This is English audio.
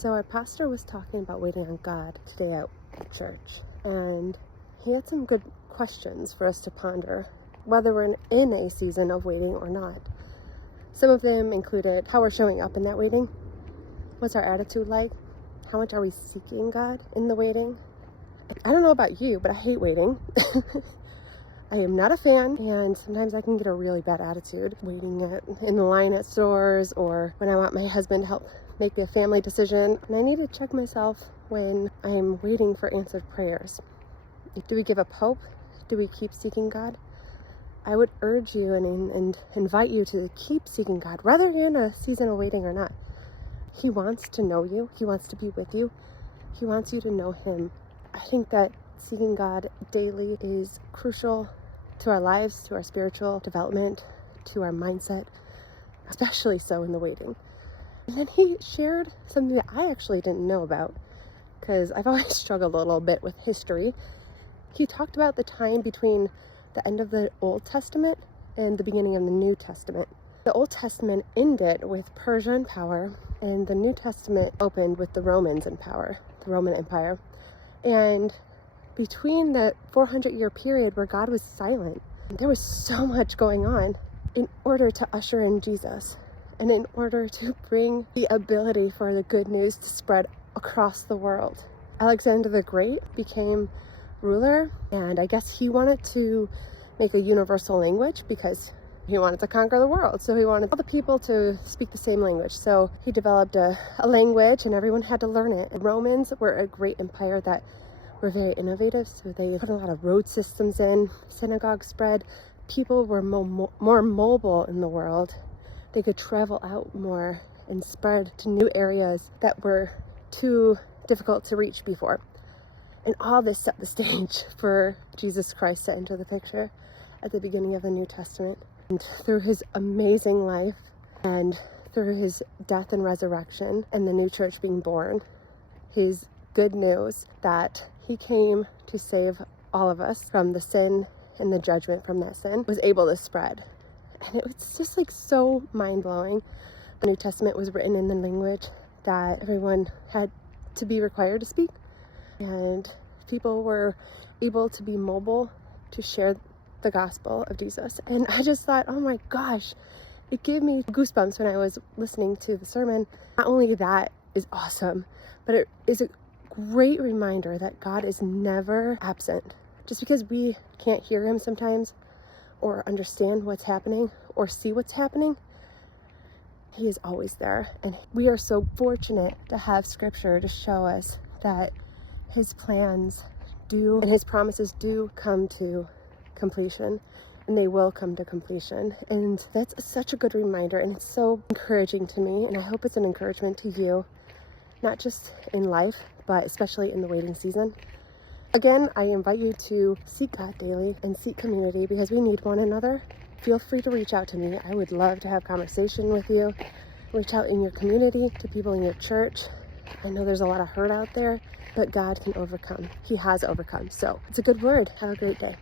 So our pastor was talking about waiting on God today at church, and he had some good questions for us to ponder, whether we're in a season of waiting or not. Some of them included how we're showing up in that waiting. What's our attitude like? How much are we seeking God in the waiting? I don't know about you, but I hate waiting. I am not a fan, and sometimes I can get a really bad attitude waiting in the line at stores, or when I want my husband to help make a family decision. And I need to check myself when I'm waiting for answered prayers. Do we give up hope? Do we keep seeking God? I would urge you and invite you to keep seeking God, whether you're in a season of waiting or not. He wants to know you. He wants to be with you. He wants you to know Him. I think that seeking God daily is crucial to our lives, to our spiritual development, to our mindset, especially so in the waiting. And then he shared something that I actually didn't know about, because I've always struggled a little bit with history. He talked about the time between the end of the Old Testament and the beginning of the New Testament. The Old Testament ended with Persia in power, and the New Testament opened with the Romans in power, the Roman Empire. And between the 400-year period where God was silent, there was so much going on in order to usher in Jesus and in order to bring the ability for the good news to spread across the world. Alexander the Great became ruler, and I guess he wanted to make a universal language because he wanted to conquer the world. So he wanted all the people to speak the same language. So he developed a language, and everyone had to learn it. The Romans were a great empire that were very innovative, so they put a lot of road systems in. Synagogues spread. People were more mobile in the world. They could travel out more and spread to new areas that were too difficult to reach before. And all this set the stage for Jesus Christ to enter the picture at the beginning of the New Testament. And through his amazing life and through his death and resurrection and the new church being born, his good news that he came to save all of us from the sin and the judgment from that sin was able to spread. And it was just like so mind-blowing. The New Testament was written in the language that everyone had to be required to speak, and people were able to be mobile to share the gospel of Jesus. And I just thought, oh my gosh, it gave me goosebumps when I was listening to the sermon. Not only that is awesome, but it is a great reminder that God is never absent. Just because we can't hear him sometimes or understand what's happening or see what's happening, he is always there. And we are so fortunate to have scripture to show us that his plans do and his promises do come to completion, and they will come to completion. And that's such a good reminder, and it's so encouraging to me, and I hope it's an encouragement to you, not just in life, but especially in the waiting season. Again, I invite you to seek God daily and seek community, because we need one another. Feel free to reach out to me. I would love to have conversation with you. Reach out in your community, to people in your church. I know there's a lot of hurt out there, but God can overcome. He has overcome. So it's a good word. Have a great day.